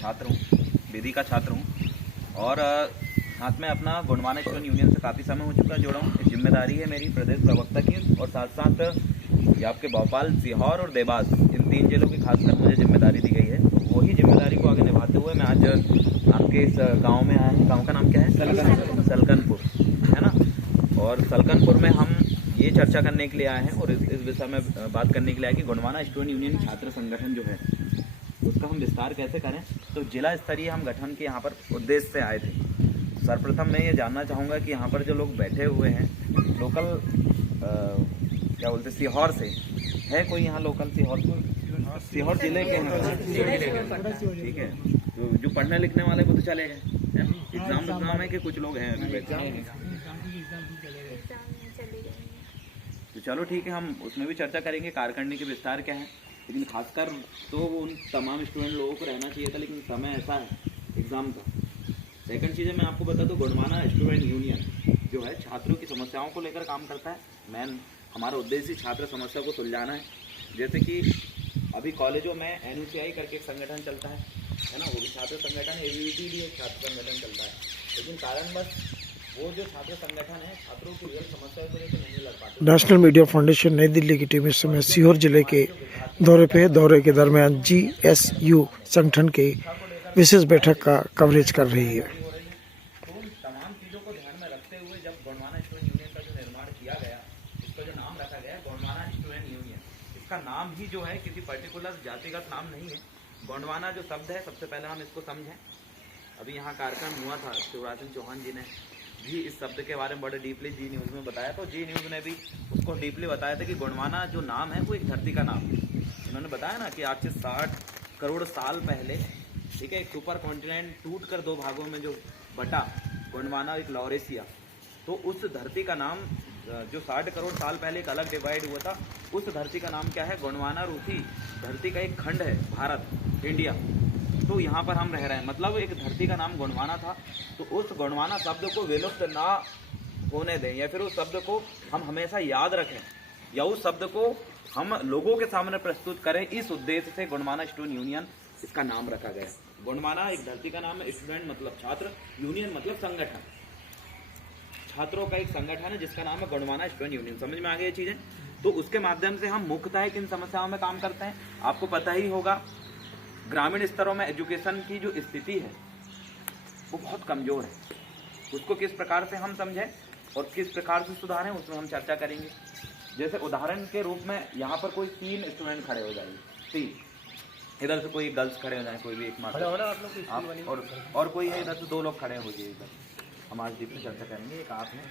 छात्र हूँ, विधि का छात्र हूँ और साथ में अपना गोंडवाना स्टूडेंट यूनियन से काफ़ी समय हो चुका है जुड़ा हूँ। एक जिम्मेदारी है मेरी प्रदेश प्रवक्ता की और साथ साथ ये आपके भोपाल, सीहोर और देवास इन 3 जिलों की खासकर मुझे जिम्मेदारी दी गई है। तो वही जिम्मेदारी को आगे निभाते हुए मैं आज आपके इस गांव में आया हूँ। गांव का नाम क्या है? सलकनपुर, है ना। और सलकनपुर में हम ये चर्चा करने के लिए आए हैं और इस विषय में बात करने के लिए आए कि गोंडवाना स्टूडेंट यूनियन छात्र संगठन जो है उसका हम विस्तार कैसे करें। तो जिला स्तरीय हम गठन के यहाँ पर उद्देश्य से आए थे। सर्वप्रथम मैं ये जानना चाहूँगा कि यहाँ पर जो लोग बैठे हुए हैं लोकल क्या बोलते सीहोर से है कोई यहाँ लोकल? सीहोर जिले के हैं, ठीक है। तो जो पढ़ने लिखने वाले वो तो चले गए, एग्जाम है कि कुछ लोग हैं अभी तो चलो ठीक है, हम उसमें भी चर्चा करेंगे कार्यकारिणी के विस्तार क्या है। लेकिन खासकर तो उन तमाम स्टूडेंट लोगों को रहना चाहिए था, लेकिन समय ऐसा है एग्ज़ाम का। सेकंड चीज़ है, मैं आपको बता दूं गोंडवाना स्टूडेंट यूनियन जो है छात्रों की समस्याओं को लेकर काम करता है। मैन हमारा उद्देश्य छात्र समस्या को सुलझाना है। जैसे कि अभी कॉलेजों में NUCI करके एक संगठन चलता है ना, वो भी छात्र संगठन है। ABVP भी एक छात्र संगठन चलता है, लेकिन कारणवश वो जो छात्र संगठन है छात्रों की रियल समस्या को लेकर नहीं लड़ पाते। नेशनल मीडिया फाउंडेशन नई दिल्ली की टीम इस समय सीहोर जिले के दौरे के दरमियान GSU संगठन के विशेष बैठक का कवरेज कर रही है। तो उन तमाम चीज़ों को ध्यान में रखते हुए जब गोंडवाना स्टूडेंट यूनियन का जो निर्माण किया गया, इसका जो नाम रखा गया गोंडवाना स्टूडेंट यूनियन, इसका नाम ही जो है किसी पर्टिकुलर जातिगत नाम नहीं है। गोंडवाना जो शब्द है, सबसे पहले हम इसको समझें। अभी यहाँ कार्यक्रम हुआ था, शिवराज सिंह चौहान जी ने भी इस शब्द के बारे में बड़े डीपली जी न्यूज़ में बताया। तो जी न्यूज़ ने भी उसको डीपली बताया था कि गोंडवाना जो नाम है वो एक धरती का नाम है। उन्होंने बताया ना कि आज से 60 करोड़ साल पहले, ठीक है, एक सुपर कॉन्टिनेंट टूट कर 2 भागों में जो बटा, गोंडवाना एक लॉरेशिया, तो उस धरती का नाम जो 60 करोड़ साल पहले एक अलग डिवाइड हुआ था, उस धरती का नाम क्या है? गोंडवाना रूथी धरती का एक खंड है, भारत, इंडिया। तो यहाँ पर हम रह रहे हैं, मतलब एक धरती का नाम गोंडवाना था। तो उस गोंडवाना शब्द को विलुप्त ना होने दें, या फिर उस शब्द को हम हमेशा याद रखें, या उस शब्द को हम लोगों के सामने प्रस्तुत करें। इस उद्देश्य से गोंडवाना स्टूडेंट यूनियन इसका नाम रखा गया। गोंडवाना एक धरती का नाम है, स्टूडेंट मतलब छात्र, यूनियन मतलब संगठन, छात्रों का एक संगठन है जिसका नाम है गोंडवाना स्टूडेंट यूनियन। समझ में आ गई ये चीजें? तो उसके माध्यम से हम मुख्यतः किन समस्याओं में काम करते हैं आपको पता ही होगा। ग्रामीण स्तरों में एजुकेशन की जो स्थिति है वो बहुत कमजोर है। उसको किस प्रकार से हम समझें और किस प्रकार से सुधारें, उसमें हम चर्चा करेंगे। जैसे उदाहरण के रूप में यहाँ पर कोई 3 स्टूडेंट खड़े हो जाएंगे, 3 इधर से कोई गर्ल्स खड़े हो जाए, कोई भी एक मात्र और कोई है इधर से 2 लोग खड़े हो जाइए इधर। हम आज डीप में चर्चा करेंगे। एक आप में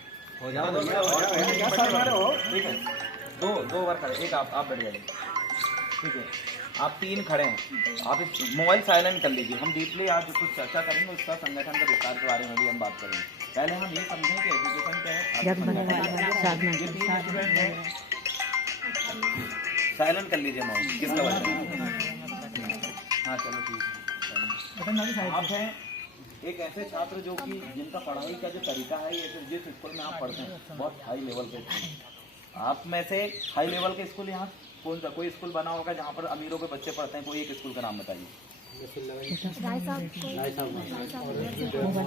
हो जाओ, ठीक है, 2 बार खड़े, एक आप बैठ जाइए, ठीक है। आप 3 खड़े हैं, आप इस मोबाइल साइलेंट कर लीजिए। हम डीपली आज कुछ चर्चा करेंगे, उसका संगठन के विस्तार के बारे में भी हम बात करेंगे। पहले हम ये समझें कि एजुकेशन क्या है। साइलेंट कर लीजिए मोबाइल, किसका बजा? हाँ चलो ठीक है। आप हैं एक ऐसे छात्र जो कि जिनका पढ़ाई का जो तरीका है, ये फिर जिस स्कूल में आप पढ़ते हैं बहुत हाई लेवल पे स्कूल। आप में से हाई लेवल के स्कूल यहाँ कौन सा कोई स्कूल बना होगा जहाँ पर अमीरों के बच्चे पढ़ते हैं? कोई एक स्कूल का नाम बताइए।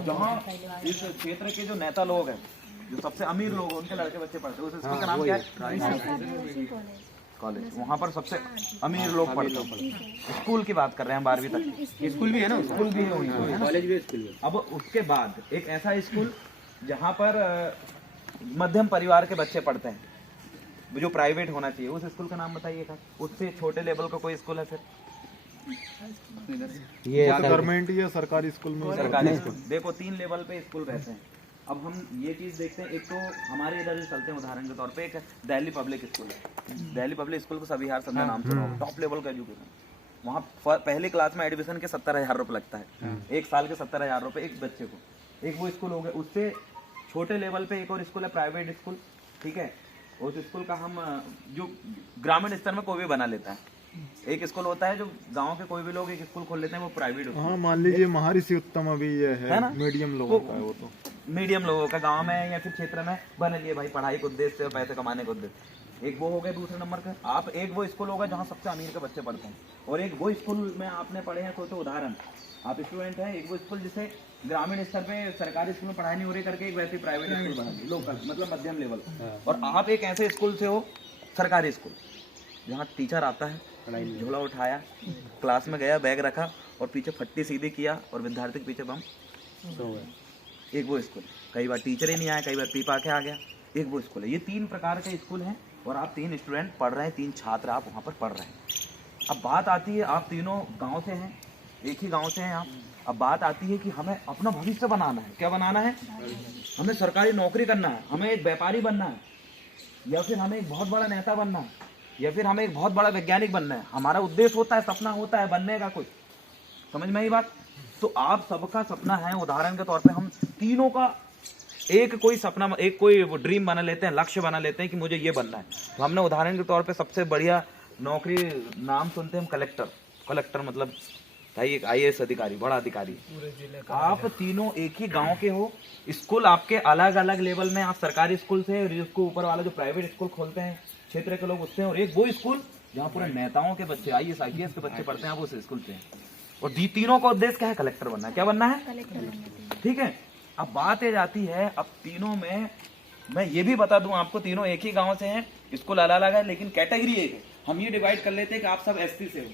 जहाँ इस क्षेत्र के जो नेता लोग हैं, जो सबसे अमीर लोग हैं, उनके लड़के बच्चे पढ़ते हैं, उस स्कूल का नाम क्या है? कॉलेज। वहाँ पर सबसे अमीर लोग पढ़ते हैं। स्कूल की बात कर रहे हैं, 12वीं तक स्कूल भी है ना, स्कूल भी है, कॉलेज भी स्कूल है। अब उसके बाद एक ऐसा स्कूल जहाँ पर मध्यम परिवार के बच्चे पढ़ते हैं, जो प्राइवेट होना चाहिए, उस स्कूल का नाम बताइएगा। उससे छोटे लेवल का कोई स्कूल है फिर? ये गवर्नमेंट या सरकारी स्कूल में? सरकारी स्कूल। देखो 3 लेवल पे स्कूल रहते हैं। अब हम ये चीज़ देखते हैं, एक तो हमारे इधर जो चलते हैं उदाहरण के तौर पे, एक दिल्ली पब्लिक स्कूल है। दिल्ली पब्लिक स्कूल को सभी हार समझा नाम सुना होगा, टॉप लेवल का एजुकेशन। वहाँ पहली क्लास में एडमिशन के 70,000 रुपये लगता है, 1 साल के 70,000 रुपये एक बच्चे को। एक वो स्कूल हो गया। उससे छोटे लेवल पे एक और स्कूल है, प्राइवेट स्कूल, ठीक है। उस स्कूल का हम जो ग्रामीण स्तर में कोई भी बना लेता है। एक स्कूल होता है जो गांव के कोई भी लोग एक स्कूल खोल लेते हैं, वो प्राइवेट होता है। हाँ, मान लीजिए महर्षि उत्तम अभी ये है ना, मीडियम लोगों का है, वो तो मीडियम लोगों का गांव में या फिर क्षेत्र में बना लिए भाई, पढ़ाई के उद्देश्य से और पैसे कमाने के उद्देश्य। एक वो हो गए दूसरे नंबर के। आप एक वो स्कूल होगा जहाँ सबसे अमीर के बच्चे पढ़ते हैं, और एक वो स्कूल में आपने पढ़े हैं कोई तो उदाहरण, आप स्टूडेंट हैं, एक वो स्कूल जिसे ग्रामीण स्तर पे सरकारी स्कूल में पढ़ाई नहीं हो रही करके एक वैसे प्राइवेट स्कूल बना दी, लोकल मतलब मध्यम लेवल। और आप एक ऐसे स्कूल से हो, सरकारी स्कूल, जहाँ टीचर आता है, झोला उठाया, क्लास में गया, बैग रखा और पीछे फट्टी सीधी किया और विद्यार्थी के पीछे बम सो गए। एक वो स्कूल, कई बार टीचर ही नहीं आया, कई बार पीपा के आ गया, एक वो स्कूल है। ये 3 प्रकार के स्कूल हैं और आप 3 स्टूडेंट पढ़ रहे हैं, 3 छात्र आप वहाँ पर पढ़ रहे हैं। अब बात आती है, आप तीनों गांव से हैं, एक ही गांव से हैं आप। अब बात आती है कि हमें अपना भविष्य बनाना है। क्या बनाना है? हमें सरकारी नौकरी करना है, हमें एक व्यापारी बनना है, या फिर हमें एक बहुत बड़ा नेता बनना है, या फिर हमें एक बहुत बड़ा वैज्ञानिक बनना है। हमारा उद्देश्य होता है, सपना होता है बनने का कुछ। समझ में आई बात? तो आप सबका सपना है, उदाहरण के तौर पे हम तीनों का एक कोई सपना, एक कोई वो ड्रीम बना लेते हैं, लक्ष्य बना लेते हैं कि मुझे ये बनना है। तो हमने उदाहरण के तौर पे सबसे बढ़िया नौकरी नाम सुनते हैं हम, कलेक्टर। कलेक्टर मतलब भाई एक IAS अधिकारी, बड़ा अधिकारी। आप तीनों एक ही गांव के हो, स्कूल आपके अलग अलग लेवल में, आप सरकारी स्कूल से, और उसको ऊपर वाला जो प्राइवेट स्कूल खोलते हैं क्षेत्र के लोग उससे, और एक वो स्कूल जहाँ पूरे नेताओं के बच्चे, IAS IPS के बच्चे पढ़ते हैं, आप उस स्कूल से हैं। और तीनों का उद्देश्य क्या है? कलेक्टर बनना है। क्या बनना है? ठीक है। अब बात ये जाती है, अब तीनों में मैं ये भी बता दूं आपको, तीनों एक ही गांव से हैं, स्कूल अलग अलग है, लेकिन कैटेगरी एक है। हम ये डिवाइड कर लेते हैं कि आप सब SC से हो।